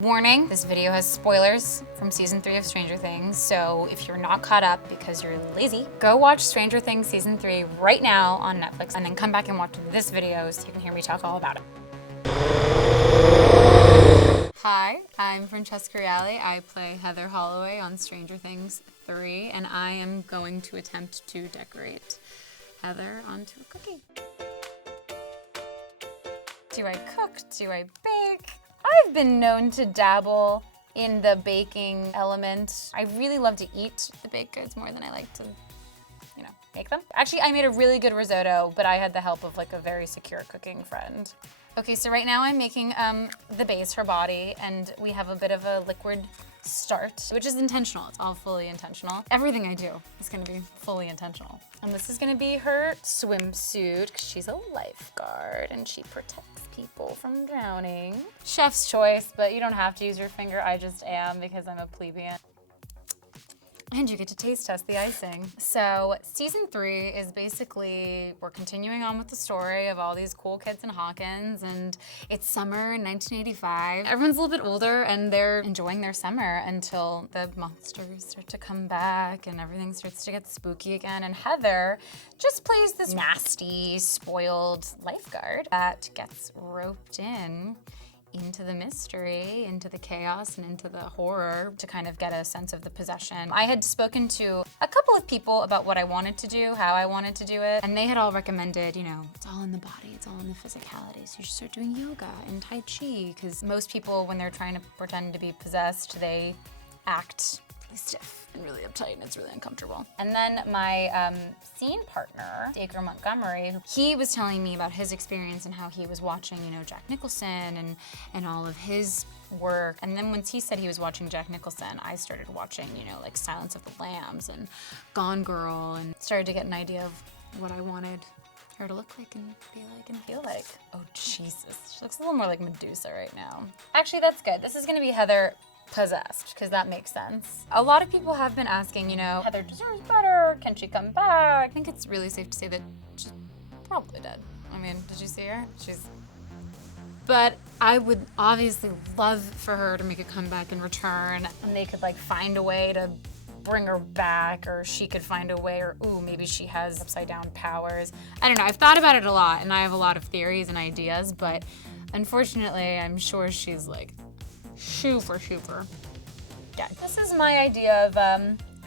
Warning, this video has spoilers from season 3 of Stranger Things, so if you're not caught up because you're lazy, go watch Stranger Things season 3 right now on Netflix and then come back and watch this video so you can hear me talk all about it. Hi, I'm Francesca Reale. I play Heather Holloway on Stranger Things 3, and I am going to attempt to decorate Heather onto a cookie. Do I cook? Do I bake? I've been known to dabble in the baking element. I really love to eat the baked goods more than I like to, make them. Actually, I made a really good risotto, but I had the help of like a very secure cooking friend. Okay, so right now I'm making the base for Body, and we have a bit of a liquid start, which is intentional. It's all fully intentional. Everything I do is gonna be fully intentional. And this is gonna be her swimsuit, because she's a lifeguard and she protects people from drowning. Chef's choice, but you don't have to use your finger. I just am because I'm a plebeian. And you get to taste test the icing. So season 3 is basically, we're continuing on with the story of all these cool kids in Hawkins, and it's summer in 1985. Everyone's a little bit older and they're enjoying their summer until the monsters start to come back and everything starts to get spooky again. And Heather just plays this nasty, spoiled lifeguard that gets roped into the mystery, into the chaos, and into the horror to kind of get a sense of the possession. I had spoken to a couple of people about what I wanted to do, how I wanted to do it, and they had all recommended, it's all in the body, it's all in the physicality, so you should start doing yoga and Tai Chi, because most people, when they're trying to pretend to be possessed, they act really stiff and really uptight, and it's really uncomfortable. And then my scene partner, Dacre Montgomery, he was telling me about his experience and how he was watching, Jack Nicholson and all of his work. And then once he said he was watching Jack Nicholson, I started watching, like Silence of the Lambs and Gone Girl, and started to get an idea of what I wanted her to look like and be like and feel like. Oh, Jesus. She looks a little more like Medusa right now. Actually, that's good. This is gonna be Heather possessed, because that makes sense. A lot of people have been asking, Heather deserves better, can she come back? I think it's really safe to say that she's probably dead. I mean, did you see her? But I would obviously love for her to make a comeback and return, and they could find a way to bring her back, or she could find a way, or maybe she has upside down powers. I don't know, I've thought about it a lot, and I have a lot of theories and ideas, but unfortunately, I'm sure she's super. Yeah. This is my idea of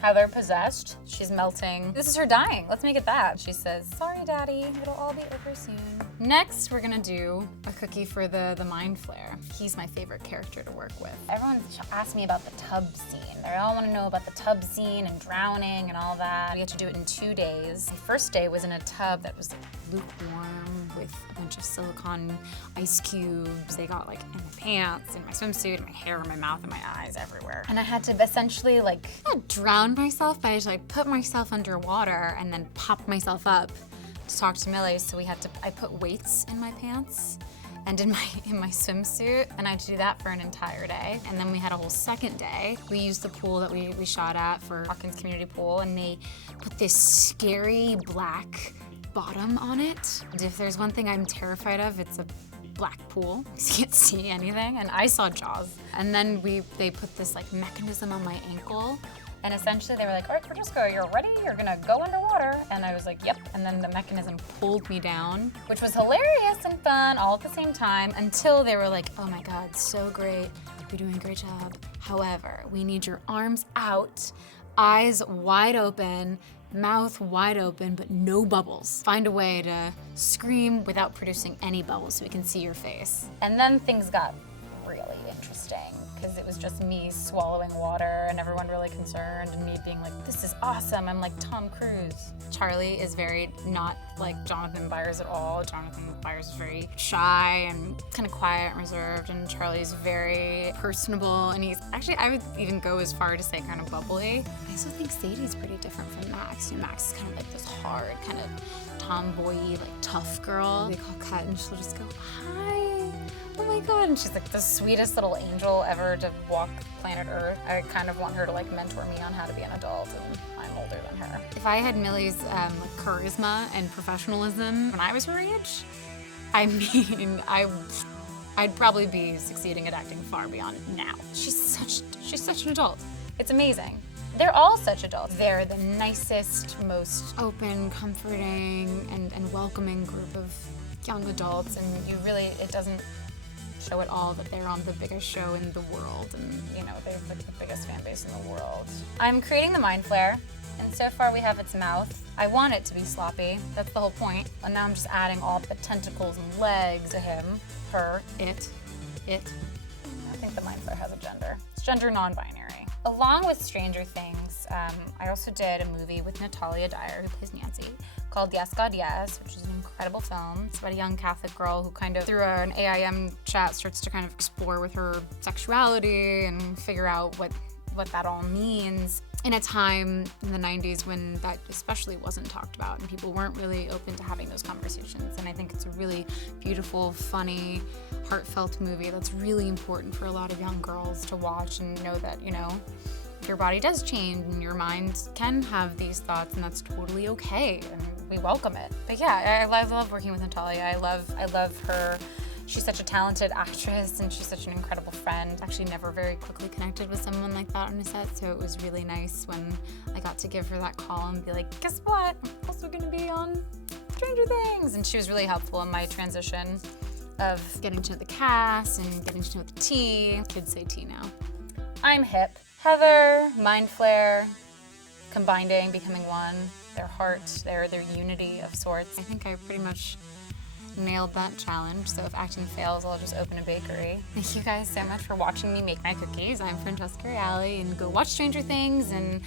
how they're possessed. She's melting. This is her dying. Let's make it that. She says, "Sorry, Daddy, it'll all be over soon." Next, we're gonna do a cookie for the Mind Flayer. He's my favorite character to work with. Everyone's asked me about the tub scene. They all want to know about the tub scene and drowning and all that. We had to do it in 2 days. The first day was in a tub that was lukewarm with a bunch of silicone ice cubes. They got in my pants, in my swimsuit, in my hair, in my mouth, in my eyes, everywhere. And I had to essentially not drown myself, but I had to put myself underwater and then pop myself up to talk to Millie. So I put weights in my pants and in my swimsuit, and I had to do that for an entire day. And then we had a whole second day. We used the pool that we shot at for Hawkins Community Pool, and they put this scary black bottom on it. And if there's one thing I'm terrified of, it's a black pool. You can't see anything, and I saw Jaws. And then they put this mechanism on my ankle, and essentially they were like, "All right, Francesca, you're ready? You're gonna go underwater." And I was like, "Yep." And then the mechanism pulled me down, which was hilarious and fun all at the same time, until they were like, "Oh my God, so great. You're doing a great job. However, we need your arms out, eyes wide open, mouth wide open, but no bubbles. Find a way to scream without producing any bubbles so we can see your face." And then things got really interesting, because it was just me swallowing water and everyone really concerned, and me being like, "This is awesome, I'm like Tom Cruise." Charlie is very not like Jonathan Byers at all. Jonathan Byers is very shy and kind of quiet and reserved, and Charlie's very personable, and he's actually, I would even go as far to say kind of bubbly. I also think Sadie's pretty different from Max. Max is kind of this hard, kind of tomboy-y, tough girl. They call cut, and she'll just go, "Hi. Oh my God," and she's the sweetest little angel ever to walk planet Earth. I kind of want her to mentor me on how to be an adult, and I'm older than her. If I had Millie's charisma and professionalism when I was her age, I I'd probably be succeeding at acting far beyond now. She's such an adult. It's amazing. They're all such adults. They're the nicest, most open, comforting, and welcoming group of young adults, and it doesn't show at all that they're on the biggest show in the world, and they're like the biggest fan base in the world. I'm creating the mind flare, and so far we have its mouth. I want it to be sloppy, that's the whole point, and now I'm just adding all the tentacles and legs to him, her, it. I think the mind flare has a gender. It's gender non-binary. Along with Stranger Things, I also did a movie with Natalia Dyer, who plays Nancy, called Yes, God, Yes, which is an incredible film. It's about a young Catholic girl who kind of, through an AIM chat, starts to kind of explore with her sexuality and figure out what that all means in a time in the 90s when that especially wasn't talked about and people weren't really open to having those conversations. And I think it's a really beautiful, funny, heartfelt movie that's really important for a lot of young girls to watch and know that, your body does change and your mind can have these thoughts, and that's totally okay, and we welcome it. But yeah, I love working with Natalia. I love her. She's such a talented actress, and she's such an incredible friend. Actually never very quickly connected with someone like that on a set, so it was really nice when I got to give her that call and be like, guess what? I'm also gonna be on Stranger Things. And she was really helpful in my transition of getting to know the cast and getting to know the tea. Kids say tea now. I'm hip. Heather, mind flare, combining, becoming one, their heart, their unity of sorts. I think I pretty much nailed that challenge, so if acting fails, I'll just open a bakery. Thank you guys so much for watching me make my cookies. I'm Francesca Reale, and go watch Stranger Things, and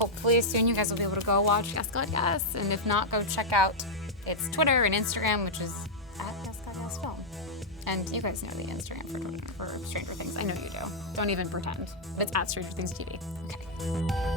hopefully soon you guys will be able to go watch Yes, God, Yes, and if not, go check out its Twitter and Instagram, which is at Yes, God, Yes Film. And you guys know the Instagram for Stranger Things. I know you do. Don't even pretend. It's at Stranger Things TV. Okay.